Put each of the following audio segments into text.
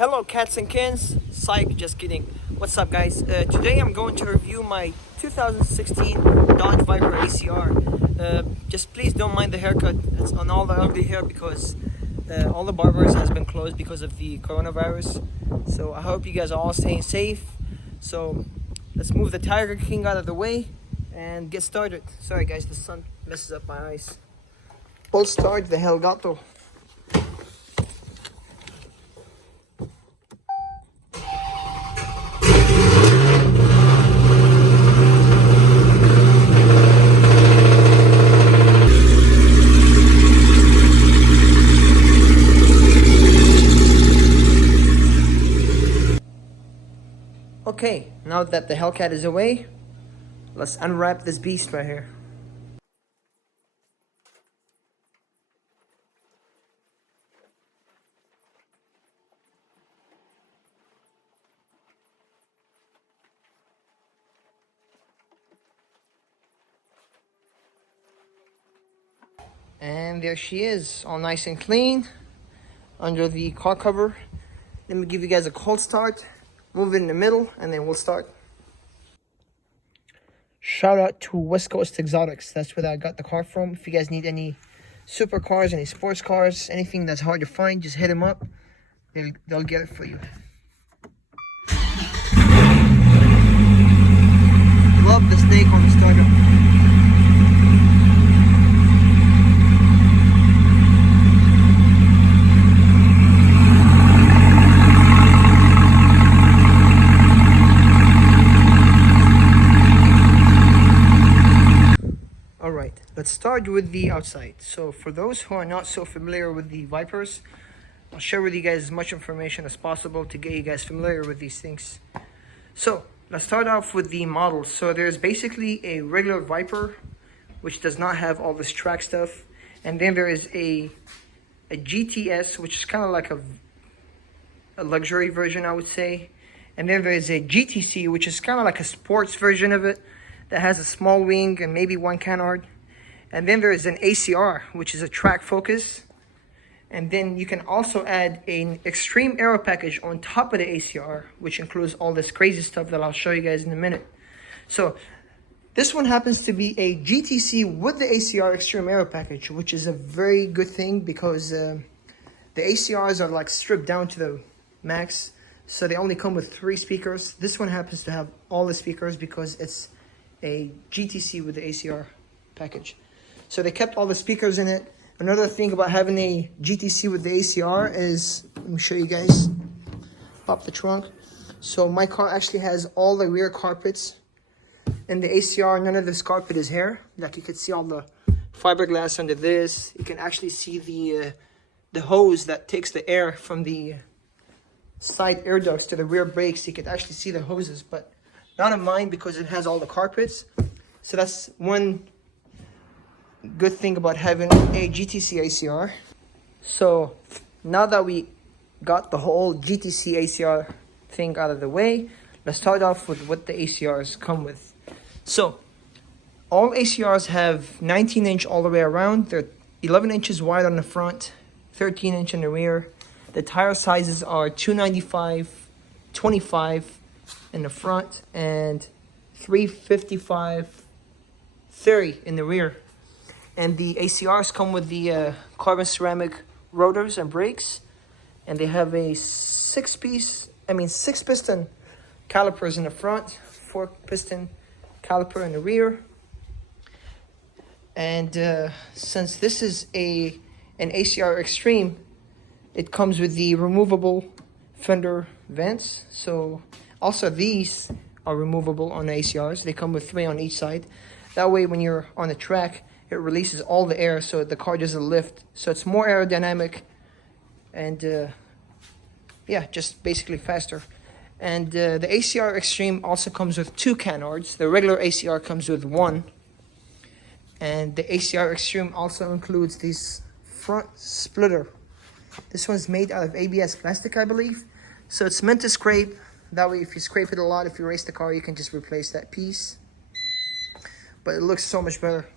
Hello cats and kins, psych, just kidding. What's up guys? Today I'm going to review my 2016 Dodge Viper ACR. Just please don't mind the haircut. It's on all the ugly hair because all the barbers has been closed because of the coronavirus. So I hope you guys are all staying safe. So let's move the Tiger King out of the way and get started. Sorry guys, the sun messes up my eyes. We'll start the Helgato. Okay, now that the Hellcat is away, let's unwrap this beast right here. And there she is, all nice and clean, under the car cover. Let me give you guys a cold start, move it in the middle, and then we'll start. Shout out to West Coast Exotics, that's where I got the car from. If you guys need any supercars, any sports cars, anything that's hard to find, just hit them up. They'll get it for you. Love the snake on the starter. Alright, let's start with the outside. So for those who are not so familiar with the Vipers, I'll share with you guys as much information as possible to get you guys familiar with these things. So let's start off with the models. So there's basically a regular Viper, which does not have all this track stuff. And then there is a GTS, which is kind of like a luxury version, I would say. And then there is a GTC, which is kind of like a sports version of it, that has a small wing and maybe one canard. And then there is an ACR, which is a track focus. And then you can also add an extreme aero package on top of the ACR, which includes all this crazy stuff that I'll show you guys in a minute. So this one happens to be a GTC with the ACR extreme aero package, which is a very good thing because the ACRs are like stripped down to the max. So they only come with 3 speakers. This one happens to have all the speakers because it's a GTC with the ACR package. So they kept all the speakers in it. Another thing about having a GTC with the ACR is, let me show you guys, pop the trunk. So my car actually has all the rear carpets. In the ACR, none of this carpet is here. Like you can see all the fiberglass under this. You can actually see the hose that takes the air from the side air ducts to the rear brakes. You can actually see the hoses, but not on mine because it has all the carpets. So that's one good thing about having a GTC ACR. So now that we got the whole GTC ACR thing out of the way, let's start off with what the ACRs come with. So all ACRs have 19-inch all the way around. They're 11 inches wide on the front, 13-inch in the rear. The tire sizes are 295, 25 in the front, and 355, 30 in the rear. And the ACRs come with the carbon ceramic rotors and brakes, and they have a 6 piston calipers in the front, 4 piston caliper in the rear. And since this is an ACR Extreme, it comes with the removable fender vents. So also these are removable on the ACRs. They come with 3 on each side. That way when you're on the track, it releases all the air so the car doesn't lift. So it's more aerodynamic and yeah, just basically faster. And the ACR Extreme also comes with 2 canards. The regular ACR comes with 1. And the ACR Extreme also includes this front splitter. This one's made out of ABS plastic, I believe. So it's meant to scrape. That way if you scrape it a lot, if you race the car, you can just replace that piece. But it looks so much better.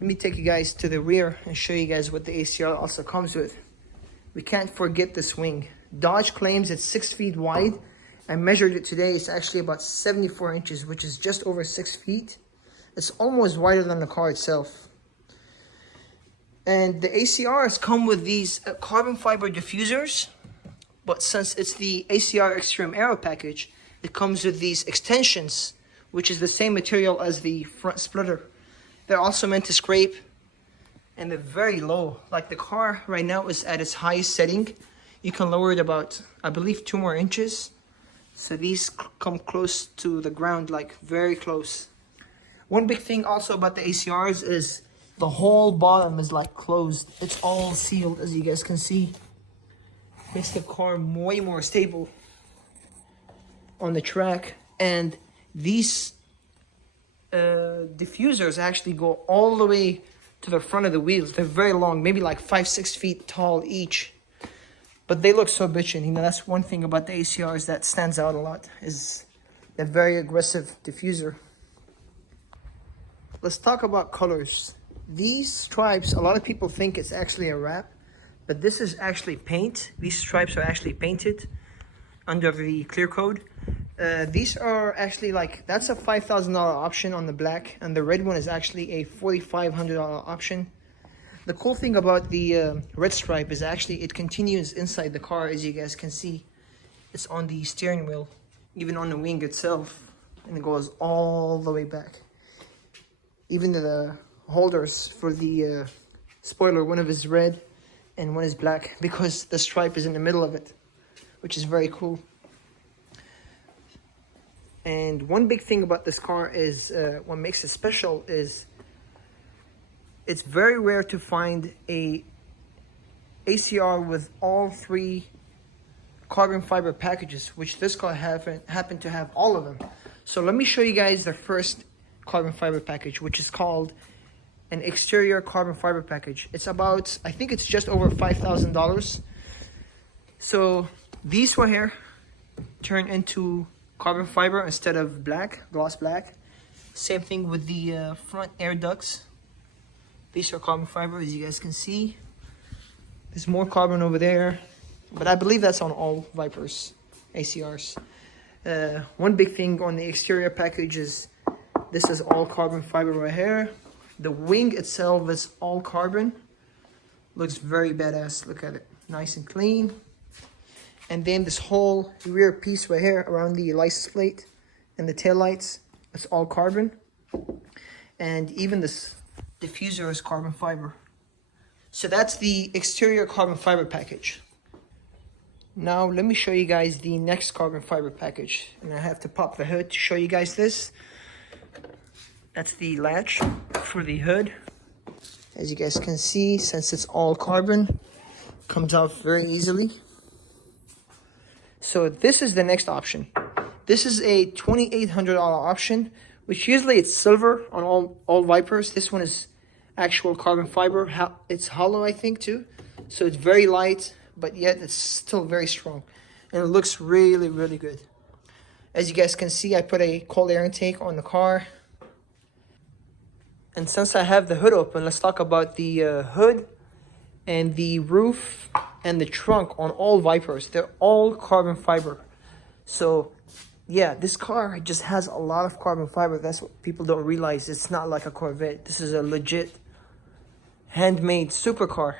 Let me take you guys to the rear and show you guys what the ACR also comes with. we can't forget this wing. Dodge claims it's 6 feet wide. I measured it today. It's actually about 74 inches, which is just over 6 feet. It's almost wider than the car itself. And the ACRs come with these carbon fiber diffusers. But since it's the ACR Extreme Aero package, it comes with these extensions, which is the same material as the front splitter. They're also meant to scrape, and they're very low. Like the car right now is at its highest setting. You can lower it about, I believe, 2 more inches. So these come close to the ground, like very close. One big thing also about the ACRs is the whole bottom is like closed. It's all sealed, as you guys can see. Makes the car way more stable on the track. And these diffusers actually go all the way to the front of the wheels. They're very long, maybe like 5-6 feet tall each. But they look so bitchin'. You know, that's one thing about the ACRs that stands out a lot, is the very aggressive diffuser. Let's talk about colors. These stripes, a lot of people think it's actually a wrap, but this is actually paint. These stripes are actually painted under the clear coat. These are actually like, that's a $5,000 option on the black, and the red one is actually a $4,500 option. The cool thing about the red stripe is actually it continues inside the car, as you guys can see. It's on the steering wheel, even on the wing itself, and it goes all the way back. Even the holders for the spoiler, one of is red and one is black, because the stripe is in the middle of it, which is very cool. And one big thing about this car is, what makes it special is, it's very rare to find a ACR with all 3 carbon fiber packages, which this car happened to have all of them. So let me show you guys the first carbon fiber package, which is called an exterior carbon fiber package. It's about, I think it's just over $5,000. So these right here turn into carbon fiber instead of black, gloss black. Same thing with the front air ducts. These are carbon fiber, as you guys can see. There's more carbon over there, but I believe that's on all Vipers ACRs. One big thing on the exterior package is this is all carbon fiber right here. The wing itself is all carbon. Looks very badass. Look at it, nice and clean. And then this whole rear piece right here around the license plate and the tail lights, it's all carbon. And even this diffuser is carbon fiber. So that's the exterior carbon fiber package. Now let me show you guys the next carbon fiber package. And I have to pop the hood to show you guys this. That's the latch for the hood. As you guys can see, since it's all carbon, comes out very easily. So this is the next option. This is a $2,800 option, which usually it's silver on all Vipers. This one is actual carbon fiber. It's hollow, I think, too. So it's very light, but yet it's still very strong. And it looks really, really good. As you guys can see, I put a cold air intake on the car. And since I have the hood open, let's talk about the hood and the roof and the trunk on all Vipers. They're all carbon fiber. So yeah, this car just has a lot of carbon fiber. That's what people don't realize. It's not like a Corvette. This is a legit handmade supercar.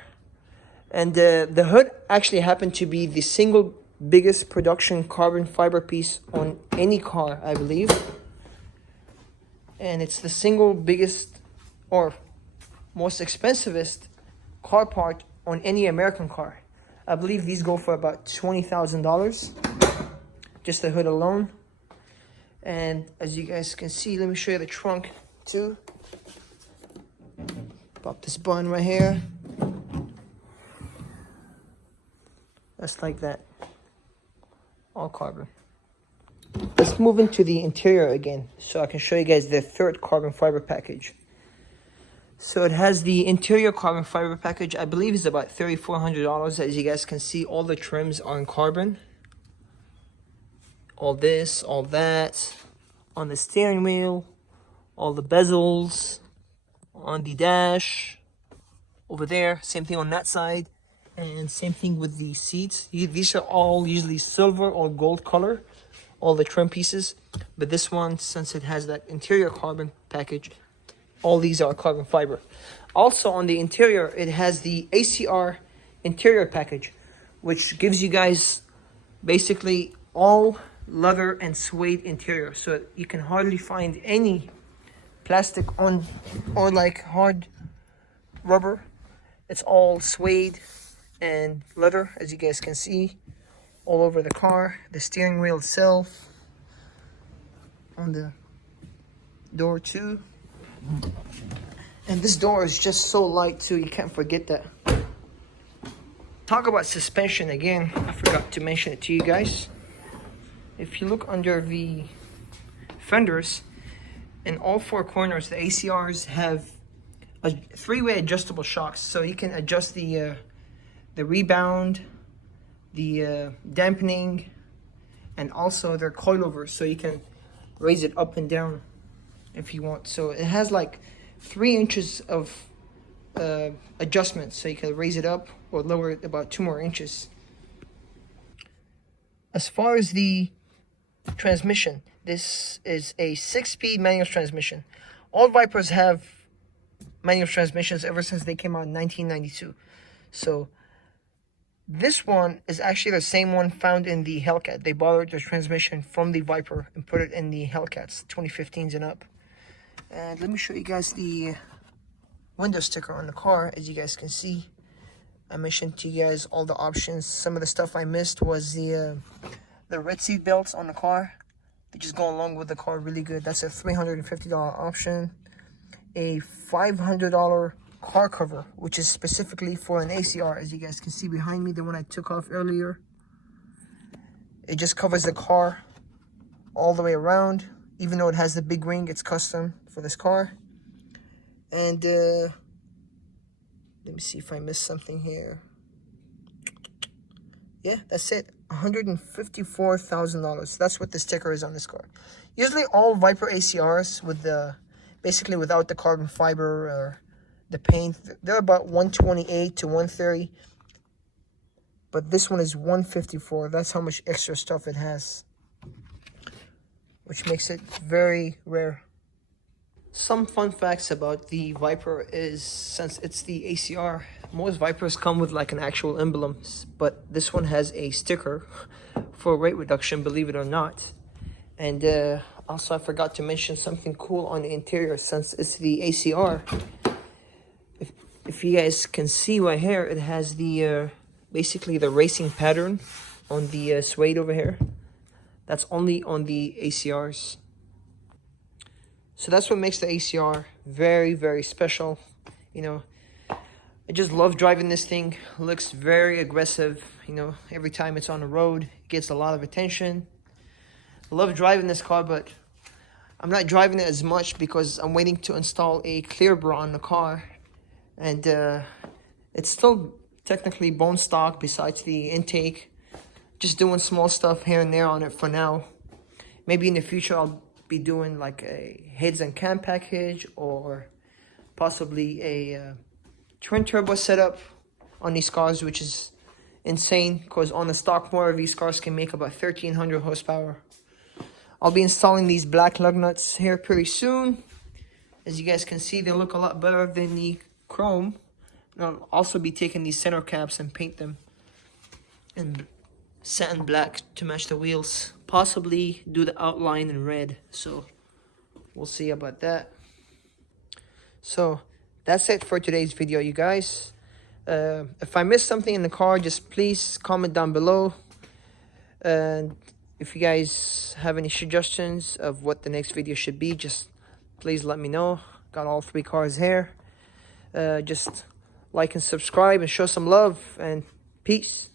And the hood actually happened to be the single biggest production carbon fiber piece on any car, I believe. And it's the single biggest or most expensivest car part on any American car. I believe these go for about $20,000, just the hood alone. And as you guys can see, let me show you the trunk too. Pop this button right here. That's like that, all carbon. Let's move into the interior again, so I can show you guys the third carbon fiber package. So it has the interior carbon fiber package. I believe it's about $3,400. As you guys can see, all the trims are in carbon. All this, all that. On the steering wheel, all the bezels, on the dash, over there, same thing on that side. And same thing with the seats. These are all usually silver or gold color, all the trim pieces. But this one, since it has that interior carbon package, all these are carbon fiber. Also on the interior, it has the ACR interior package, which gives you guys basically all leather and suede interior. So you can hardly find any plastic on or like hard rubber. It's all suede and leather, as you guys can see, all over the car. The steering wheel itself, on the door too. And this door is just so light too, you can't forget that. Talk about suspension again, I forgot to mention it to you guys. If you look under the fenders, in all four corners, the ACRs have a three-way adjustable shocks, so you can adjust the rebound, the dampening, and also their coilovers, so you can raise it up and down if you want. So it has like 3 inches of adjustment, so you can raise it up or lower it about 2 more inches. As far as the transmission, this is a 6-speed manual transmission. All Vipers have manual transmissions ever since they came out in 1992. So this one is actually the same one found in the Hellcat. They borrowed the transmission from the Viper and put it in the Hellcats 2015s and up. And let me show you guys the window sticker on the car. As you guys can see, I mentioned to you guys all the options. Some of the stuff I missed was the red seat belts on the car. They just go along with the car really good. That's a $350 option. A $500 car cover, which is specifically for an ACR. As you guys can see behind me, the one I took off earlier. It just covers the car all the way around. Even though it has the big ring, it's custom for this car. And let me see if I missed something here. Yeah, that's it. $154,000. That's what the sticker is on this car. Usually all Viper ACRs with the basically without the carbon fiber or the paint, they're about 128 to 130. But this one is 154. That's how much extra stuff it has, which makes it very rare. Some fun facts about the Viper is, since it's the ACR, most Vipers come with like an actual emblem, but this one has a sticker for weight reduction, believe it or not. And also I forgot to mention something cool on the interior. Since it's the ACR, if you guys can see right here, it has the basically the racing pattern on the suede over here. That's only on the ACRs. So that's what makes the ACR very, very special. You know, I just love driving this thing. It looks very aggressive. You know, every time it's on the road, it gets a lot of attention. I love driving this car, but I'm not driving it as much because I'm waiting to install a clear bra on the car. And it's still technically bone stock besides the intake. Just doing small stuff here and there on it for now. Maybe in the future I'll be doing like a heads and cam package, or possibly a twin turbo setup on these cars, which is insane because on the stock motor these cars can make about 1300 horsepower. I'll be installing these black lug nuts here pretty soon. As you guys can see, they look a lot better than the chrome. And I'll also be taking these center caps and paint them in satin black to match the wheels. Possibly do the outline in red. So we'll see about that. So that's it for today's video, you guys. If I missed something in the car, just please comment down below. And if you guys have any suggestions of what the next video should be, just please let me know. Got all 3 cars here. Just like and subscribe and show some love, and peace.